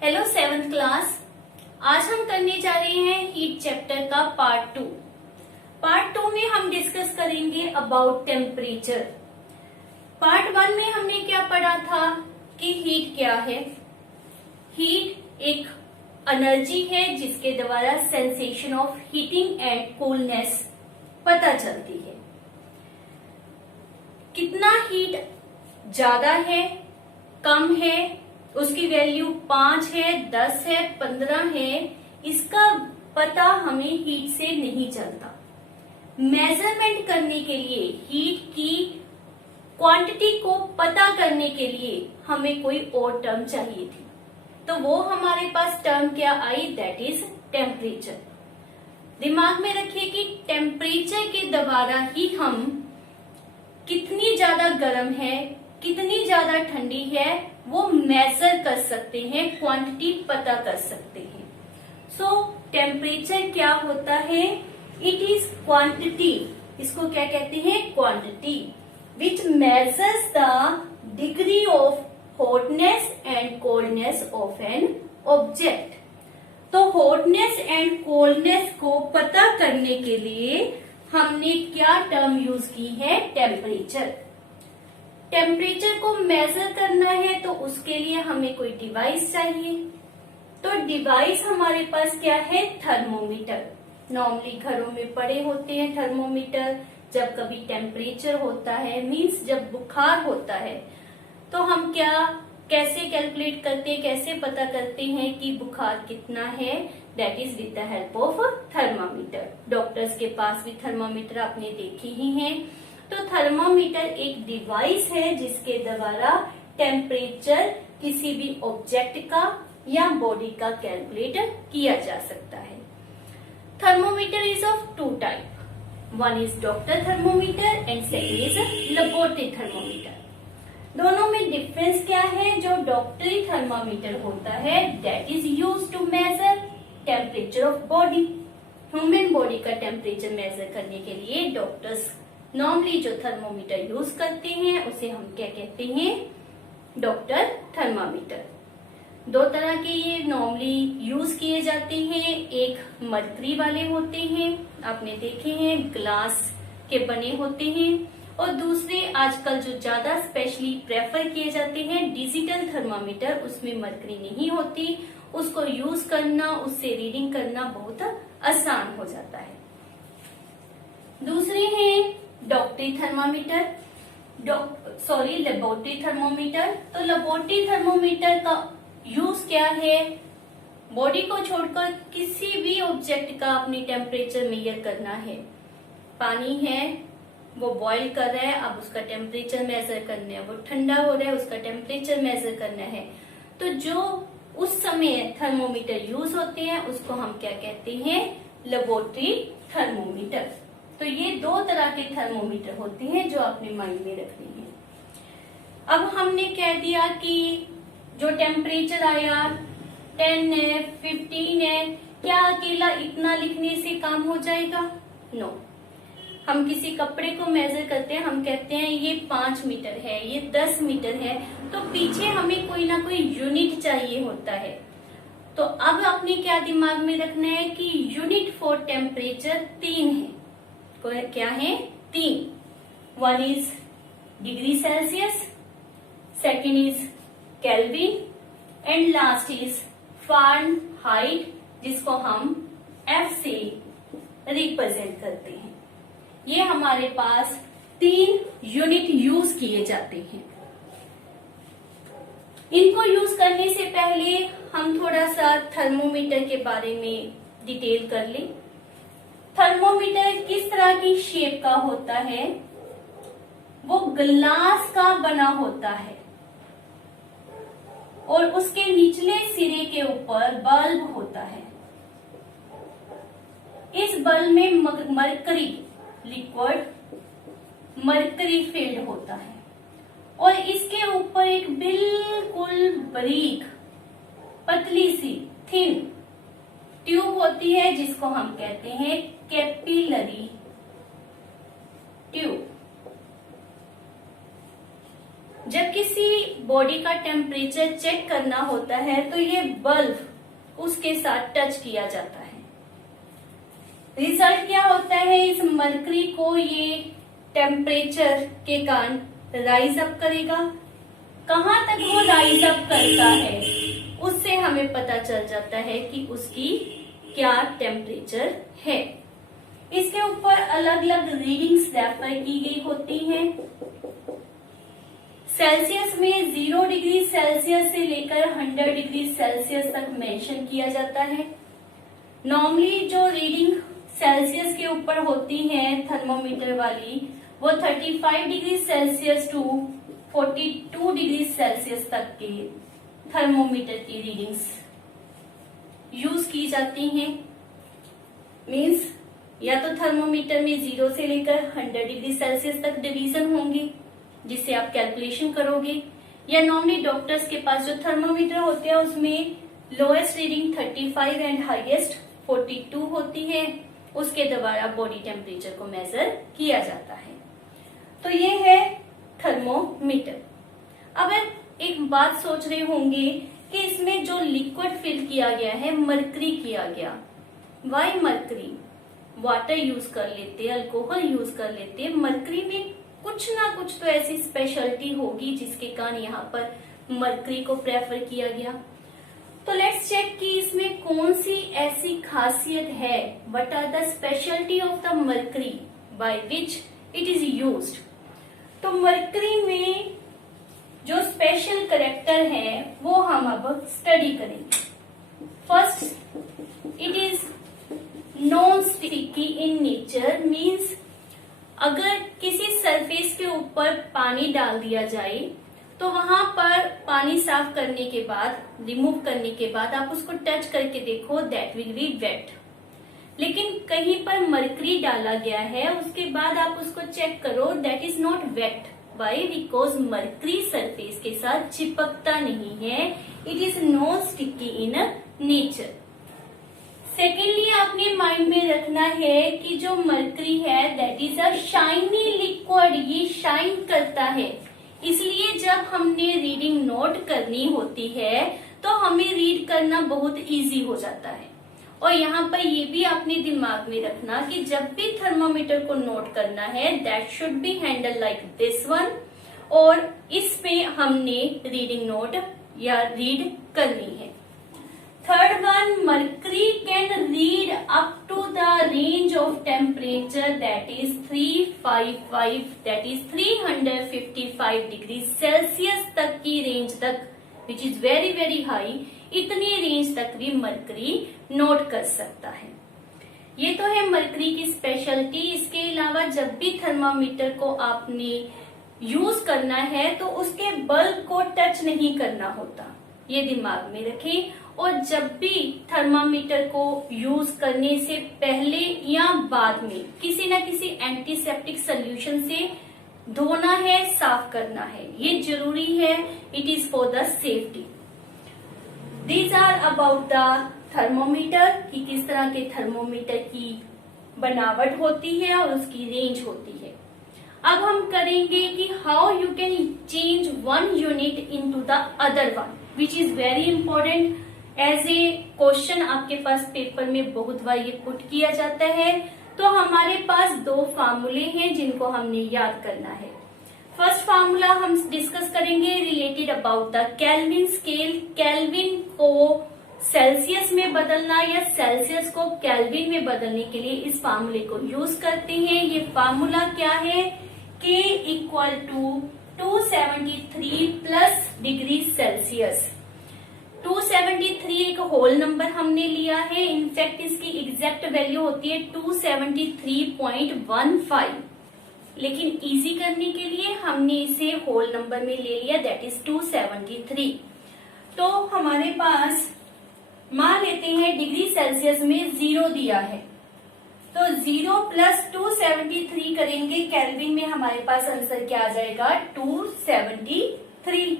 Hello 7th class. आज हम करने जा रहे हैं हीट चैप्टर का पार्ट 2। पार्ट 2 में हम डिस्कस करेंगे अबाउट टेम्परेचर। पार्ट 1 में हमने क्या पढ़ा था कि हीट क्या है। हीट एक एनर्जी है जिसके द्वारा sensation of heating and coolness पता चलती है। कितना हीट ज्यादा है, कम है, उसकी वैल्यू 5 है, 10 है, 15 है, इसका पता हमें हीट से नहीं चलता। मेजरमेंट करने के लिए, हीट की क्वांटिटी को पता करने के लिए हमें कोई और टर्म चाहिए थी, तो वो हमारे पास टर्म क्या आई, दैट इज टेम्परेचर। दिमाग में रखिए कि टेम्परेचर के द्वारा ही हम कितनी ज्यादा गर्म है, कितनी ज्यादा ठंडी है, वो मेजर कर सकते हैं, क्वांटिटी पता कर सकते हैं। सो टेम्परेचर क्या होता है, इट इज क्वांटिटी, इसको क्या कहते हैं, quantity, which measures the degree of hotness and coldness of an object. तो हॉटनेस एंड कोल्डनेस को पता करने के लिए हमने क्या टर्म यूज की है, टेम्परेचर। टेम्परेचर को मेजर करना है तो उसके लिए हमें कोई डिवाइस चाहिए। तो डिवाइस हमारे पास क्या है, थर्मोमीटर। नॉर्मली घरों में पड़े होते हैं थर्मोमीटर। जब कभी टेम्परेचर होता है, मींस जब बुखार होता है, तो हम कैसे कैलकुलेट करते हैं, कैसे पता करते हैं कि बुखार कितना है, that is with the help of thermometer. Doctors के पास भी थर्मामीटर आपने देखे ही हैं। तो थर्मामीटर एक डिवाइस है जिसके द्वारा टेम्परेचर किसी भी ऑब्जेक्ट का या बॉडी का कैलकुलेट किया जा सकता है। Thermometer is of 2 type, one is doctor thermometer and second is laboratory thermometer. दोनों में डिफरेंस क्या है, जो डॉक्टरी थर्मामीटर होता है that is use to measure temperature of body. Human body का टेम्परेचर मेजर करने के लिए डॉक्टर्स नॉर्मली जो थर्मोमीटर यूज करते हैं उसे हम क्या कहते हैं, डॉक्टर थर्मामीटर। 2 तरह के ये नॉर्मली यूज किए जाते हैं। एक मरकरी वाले होते हैं, आपने देखे हैं, ग्लास के बने होते हैं। और दूसरे आजकल जो ज्यादा स्पेशली प्रेफर किए जाते हैं, डिजिटल थर्मामीटर, उसमें मरकरी नहीं होती, उसको यूज करना, उससे रीडिंग करना बहुत आसान हो जाता है। दूसरे हैं डॉक्टरी थर्मामीटर, लेबोरेटरी थर्मोमीटर। तो लेबोरेटरी थर्मोमीटर का यूज क्या है, बॉडी को छोड़कर किसी भी ऑब्जेक्ट का अपनी टेम्परेचर मेजर करना है। पानी है, वो बॉईल कर रहा है, अब उसका टेम्परेचर मेजर करना है। वो ठंडा हो रहा है, उसका टेम्परेचर मेजर करना है। तो जो उस समय थर्मोमीटर यूज होते हैं उसको हम क्या कहते हैं, लेबोरेटरी थर्मोमीटर। तो ये 2 तरह के थर्मोमीटर होते हैं जो आपने माइंड में रखने हैं। अब हमने कह दिया कि जो टेम्परेचर आया 10 है, 15 है, क्या अकेला इतना लिखने से काम हो जाएगा, नो। हम किसी कपड़े को मेजर करते हैं, हम कहते हैं ये 5 मीटर है, ये 10 मीटर है, तो पीछे हमें कोई ना कोई यूनिट चाहिए होता है। तो अब आपने क्या दिमाग में रखना है कि यूनिट फॉर टेम्परेचर 3 है। क्या है, 3। 1 is degree Celsius, second is kelvin and last is Fahrenheit, जिसको हम F से रिप्रेजेंट करते हैं। ये हमारे पास 3 यूनिट यूज किए जाते हैं। इनको यूज करने से पहले हम थोड़ा सा थर्मोमीटर के बारे में डिटेल कर लें। थर्मोमीटर किस तरह की शेप का होता है, वो ग्लास का बना होता है और उसके निचले सिरे के ऊपर बल्ब होता है। इस बल्ब में मरकरी, लिक्विड मरकरी फील्ड होता है और इसके ऊपर एक बिल्कुल बारीक पतली सी थिन ट्यूब होती है जिसको हम कहते हैं कैपिलरी ट्यूब। जब किसी बॉडी का टेम्परेचर चेक करना होता है तो ये बल्ब उसके साथ टच किया जाता है। रिजल्ट क्या होता है, इस मरकरी को ये टेम्परेचर के कारण राइज अप करेगा। कहाँ तक वो राइज अप करता है उससे हमें पता चल जाता है कि उसकी क्या टेम्परेचर है। इसके ऊपर अलग अलग रीडिंग्स रेफर की गई होती हैं। सेल्सियस में 0 डिग्री सेल्सियस से लेकर 100 डिग्री सेल्सियस तक मेंशन किया जाता है। नॉर्मली जो रीडिंग सेल्सियस के ऊपर होती है थर्मोमीटर वाली, वो 35 degree Celsius to 42 degree Celsius तक के थर्मोमीटर की रीडिंग्स यूज की जाती हैं। मींस या तो थर्मोमीटर में 0 से लेकर 100 डिग्री सेल्सियस तक डिवीजन होंगी जिससे आप कैलकुलेशन करोगे, या नॉर्मली डॉक्टर्स के पास जो थर्मोमीटर होते हैं उसमें लोएस्ट रीडिंग 35 एंड हाईएस्ट 42 होती है, उसके द्वारा बॉडी टेम्परेचर को मेजर किया जाता है। तो ये है थर्मोमीटर। अब एक बात सोच रहे होंगे कि इसमें जो लिक्विड फिल किया गया है मरकरी किया गया, वाई मरकरी? वाटर यूज कर लेते, अल्कोहल यूज कर लेते, मरकरी में कुछ ना कुछ तो ऐसी स्पेशलिटी होगी जिसके कारण यहाँ पर मरकरी को प्रेफर किया गया। तो लेट्स चेक कि इसमें कौन सी ऐसी खासियत है, what are the speciality of the mercury by which it is used. तो मरकरी में जो स्पेशल कैरेक्टर है वो हम अब स्टडी करेंगे। First, it is non sticky in nature, means अगर किसी सरफेस के ऊपर पानी डाल दिया जाए तो वहां पर पानी साफ करने के बाद, रिमूव करने के बाद आप उसको टच करके देखो, दैट विल बी वेट। लेकिन कहीं पर मरकरी डाला गया है उसके बाद आप उसको चेक करो, that is not wet. Why? Because mercury surface के साथ चिपकता नहीं है, it is non sticky in nature. Secondly आपने माइंड में रखना है कि जो मरकरी है that is a shiny liquid, ये शाइन करता है, इसलिए जब हमने रीडिंग नोट करनी होती है तो हमें रीड करना बहुत इजी हो जाता है। और यहाँ पर ये भी आपने दिमाग में रखना कि जब भी थर्मोमीटर को नोट करना है that should be handle like this one, और इस पे हमने रीडिंग नोट या रीड करनी है। Third one, mercury can read up to the range of temperature that is 355, that is 355 degree Celsius तक की रेंज तक, which is very very high. इतनी रेंज तक भी मरकरी नोट कर सकता है। ये तो है मरकरी की स्पेशलिटी। इसके अलावा जब भी थर्मामीटर को आपने यूज करना है तो उसके बल्ब को टच नहीं करना होता, ये दिमाग में रखें। और जब भी थर्मामीटर को यूज करने से पहले या बाद में किसी न किसी एंटीसेप्टिक सोल्यूशन से धोना है, साफ करना है, ये जरूरी है। It is for the safety. These are about the thermometer, कि किस तरह के थर्मोमीटर की बनावट होती है और उसकी रेंज होती है। अब हम करेंगे कि how you can change one unit into the other one, which is very important. As a question आपके पास पेपर में बहुत बार ये पुट किया जाता है। तो हमारे पास दो फार्मूले हैं जिनको हमने याद करना है। फर्स्ट फार्मूला हम डिस्कस करेंगे related about the kelvin scale. Kelvin को सेल्सियस में बदलना या सेल्सियस को केल्विन में बदलने के लिए इस फार्मूले को यूज करते हैं। ये फार्मूला क्या है? K equal to 273 plus degree Celsius. 273 एक होल नंबर हमने लिया है, इनफैक्ट इसकी एग्जैक्ट वैल्यू होती है 273.15, लेकिन इजी करने के लिए हमने इसे होल नंबर में ले लिया, दैट इज 273। तो हमारे पास मान लेते हैं डिग्री सेल्सियस में 0 दिया है, तो 0 प्लस 273 करेंगे केल्विन में, हमारे पास आंसर क्या आ जाएगा? 273।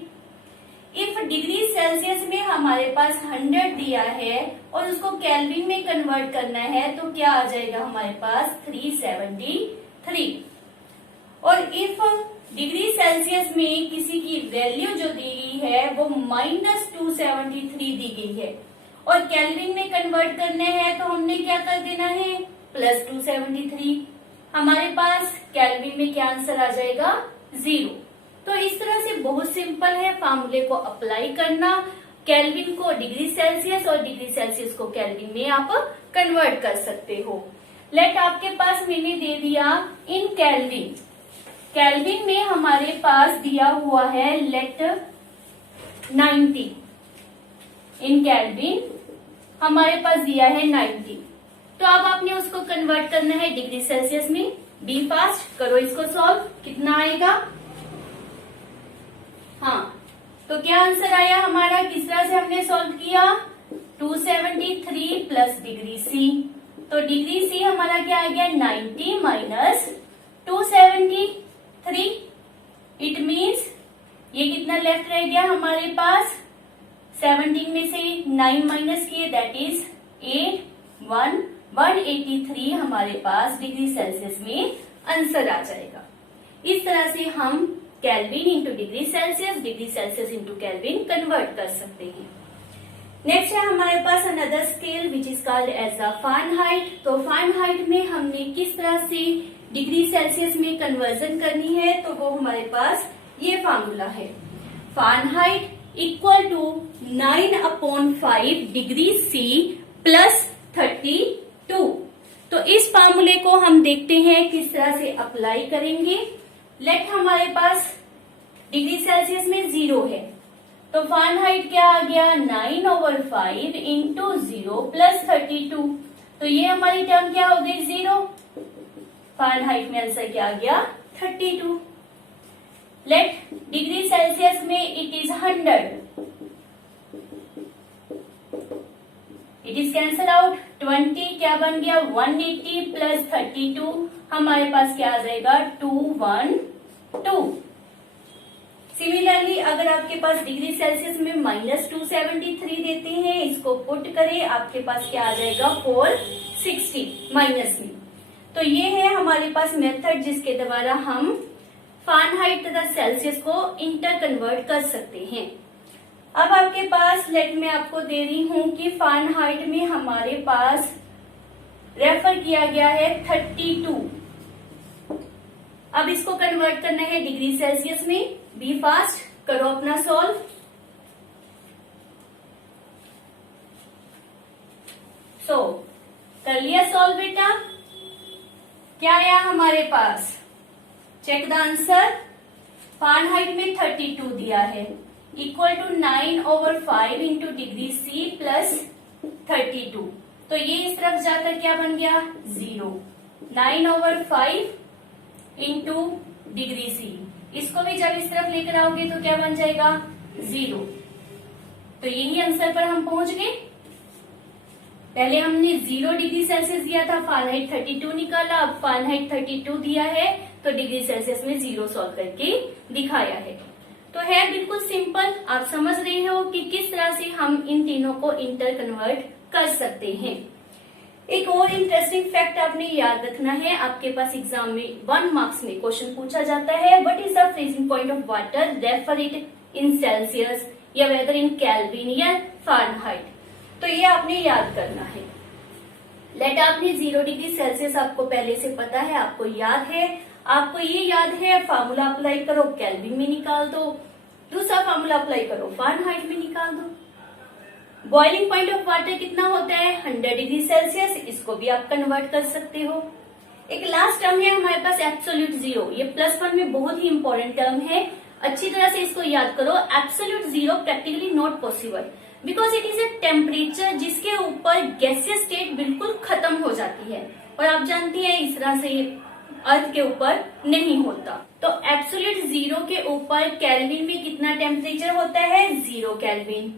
इफ डिग्री सेल्सियस में हमारे पास 100 दिया है और उसको केल्विन में कन्वर्ट करना है तो क्या आ जाएगा हमारे पास? 373। और इफ डिग्री सेल्सियस में किसी की वैल्यू जो दी गई है वो -273 दी गई है और केल्विन में कन्वर्ट करने हैं तो हमने क्या कर देना है, +273। हमारे पास केल्विन में क्या आंसर आ जाएगा, 0। तो इस तरह से बहुत सिंपल है फार्मूले को अप्लाई करना। केल्विन को डिग्री सेल्सियस और डिग्री सेल्सियस को केल्विन में आप कन्वर्ट कर सकते हो। लेट आपके पास मैंने दे दिया इन केल्विन, केल्विन में हमारे पास दिया हुआ है लेट 90, इन केल्विन हमारे पास दिया है 90। तो अब आपने उसको कन्वर्ट करना है डिग्री सेल्सियस में। बी फास्ट करो इसको सॉल्व, कितना आएगा। हाँ, तो क्या आंसर आया हमारा, किस तरह से हमने सॉल्व किया, 273 प्लस डिग्री सी। तो डिग्री सी हमारा क्या आ गया, 90 माइनस 273। इट मीन्स ये कितना लेफ्ट रह गया हमारे पास, 17 में से 9 माइनस किए दैट इज 183 हमारे पास डिग्री सेल्सियस में आंसर आ जाएगा। इस तरह से हम Kelvin into degree Celsius into Kelvin convert कर सकते हैं। नेक्स्ट है हमारे पास another scale which is called as a Fahrenheit. तो फ़ारेनहाइट में हमने किस तरह से डिग्री सेल्सियस में कन्वर्जन करनी है, तो वो हमारे पास ये फार्मूला है, Fahrenheit equal to 9/5 degree C plus 32। तो इस फार्मूले को हम देखते हैं किस तरह से अप्लाई करेंगे। लेट हमारे पास डिग्री सेल्सियस में 0 है, तो फ़ारेनहाइट क्या आ गया, 9/5 इंटू 0 प्लस 32। तो ये हमारी टर्म क्या हो गई, 0। फ़ारेनहाइट में आंसर क्या आ गया, 32। लेट डिग्री सेल्सियस में it is 100, it is cancel out, 20 क्या बन गया, 180 प्लस 32 हमारे पास क्या आ जाएगा, 212। सिमिलरली अगर आपके पास डिग्री सेल्सियस में -273 देते हैं, इसको पुट करें, आपके पास क्या आ जाएगा, 460 माइनस में। तो ये है हमारे पास मेथड जिसके द्वारा हम फ़ारेनहाइट तथा सेल्सियस को इंटर कन्वर्ट कर सकते हैं। अब आपके पास लेट मैं आपको दे रही हूं कि फ़ारेनहाइट में हमारे पास रेफर किया गया है 32। अब इसको कन्वर्ट करना है डिग्री सेल्सियस में। बी फास्ट करो अपना सॉल्व। कर लिया सॉल्व बेटा, क्या आया हमारे पास, चेक द आंसर। फ़ारेनहाइट में 32 दिया है equal to 9/5 into degree C plus 32। तो ये इस तरफ जाकर क्या बन गया, 0। 9/5 इंटू डिग्री सी, इसको भी जब इस तरफ लेकर आओगे तो क्या बन जाएगा, 0। तो यही आंसर पर हम पहुंच गए। पहले हमने 0 डिग्री सेल्सियस दिया था, फ़ारेनहाइट 32 निकाला, अब फ़ारेनहाइट 32 दिया है तो डिग्री सेल्सियस में 0 सॉल्व करके दिखाया है। तो है बिल्कुल सिंपल, आप समझ रहे हो कि किस तरह से हम इन तीनों को इंटर कन्वर्ट कर सकते हैं। एक और इंटरेस्टिंग फैक्ट आपने याद रखना है, आपके पास एग्जाम में 1 मार्क्स में क्वेश्चन पूछा जाता है, what is the freezing point of water, refer it in Celsius या वेदर इन केल्विन या फ़ारेनहाइट। तो ये आपने याद करना है। लेट आपने 0 डिग्री सेल्सियस आपको पहले से पता है, आपको याद है, आपको ये याद है, फार्मूला अप्लाई करो केल्विन में निकाल दो, दूसरा फार्मूला अप्लाई करो फ़ारेनहाइट में निकाल दो। बॉइलिंग पॉइंट ऑफ वाटर कितना होता है, 100 डिग्री सेल्सियस, इसको भी आप कन्वर्ट कर सकते हो। एक लास्ट टर्म है हमारे पास एब्सोल्यूट 0, ये +1 में बहुत ही इंपॉर्टेंट टर्म है, अच्छी तरह से इसको याद करो। Absolute 0 practically not possible because it is a temperature जिसके ऊपर गैसियस स्टेट बिल्कुल खत्म हो जाती है, और आप जानती हैं इस तरह से अर्थ के ऊपर नहीं होता। तो एब्सोल्यूट 0 के ऊपर केल्विन में कितना टेम्परेचर होता है, 0 केल्विन।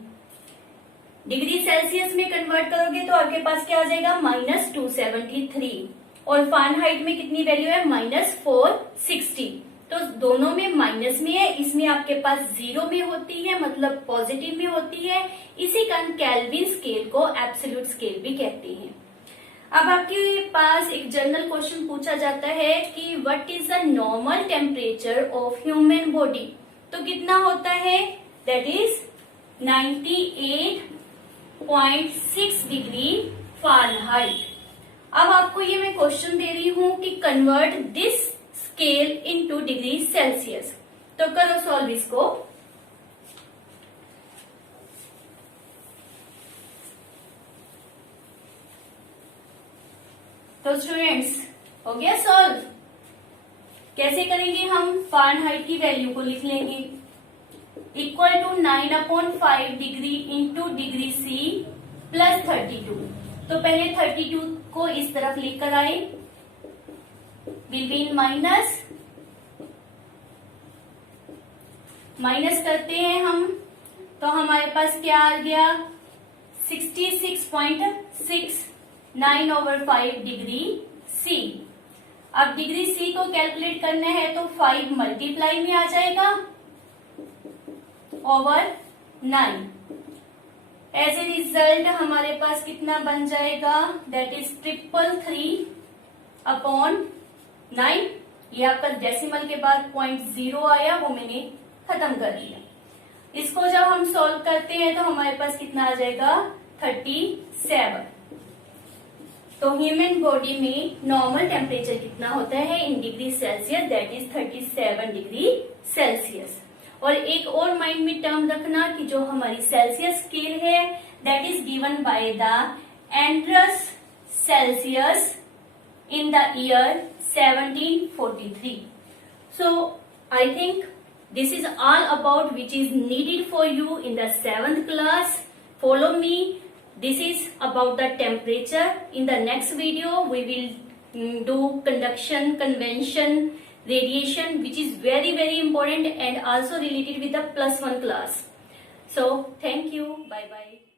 डिग्री सेल्सियस में कन्वर्ट करोगे तो आपके पास क्या आ जाएगा, -273, और फ़ारेनहाइट में कितनी वैल्यू है, -460। तो दोनों में माइनस में है, इसमें आपके पास 0 में होती है, मतलब पॉजिटिव में होती है। इसी कारण केल्विन स्केल को एब्सोल्यूट स्केल भी कहते हैं। अब आपके पास एक जनरल क्वेश्चन पूछा जाता है कि what is the normal temperature of human body, तो कितना होता है, दैट इज 98.6 डिग्री फ़ारेनहाइट। अब आपको ये मैं क्वेश्चन दे रही हूं कि convert this scale into degree Celsius, तो करो सॉल्व इसको। तो स्टूडेंट्स हो गया सॉल्व। कैसे करेंगे हम, फ़ारेनहाइट की वैल्यू को लिख लेंगे, equal to 9/5 degree into degree C plus 32। तो पहले 32 को इस तरफ लेकर आए, बिटवीन माइनस करते हैं हम, तो हमारे पास क्या आ गया, 66.6 9/5 डिग्री सी। अब डिग्री सी को कैलकुलेट करना है तो 5 मल्टीप्लाई में आ जाएगा ओवर 9। एज ए रिजल्ट हमारे पास कितना बन जाएगा, दैट इज 333/9। ये आपका डेसिमल के बाद 0.0 आया, वो मैंने खत्म कर दिया। इसको जब हम सॉल्व करते हैं तो हमारे पास कितना आ जाएगा, 37। तो ह्यूमन बॉडी में नॉर्मल टेम्परेचर कितना होता है in degree Celsius, that is 37 degree Celsius. और एक और माइंड में टर्म रखना कि जो हमारी सेल्सियस स्केल है that is given by the Anders Celsius in the year 1743। So I think this is all about which is needed for you in the 7th class. Follow me. This is about the temperature. In the next video we will do conduction, convention, radiation, which is very important and also related with the +1 class. So thank you. Bye bye.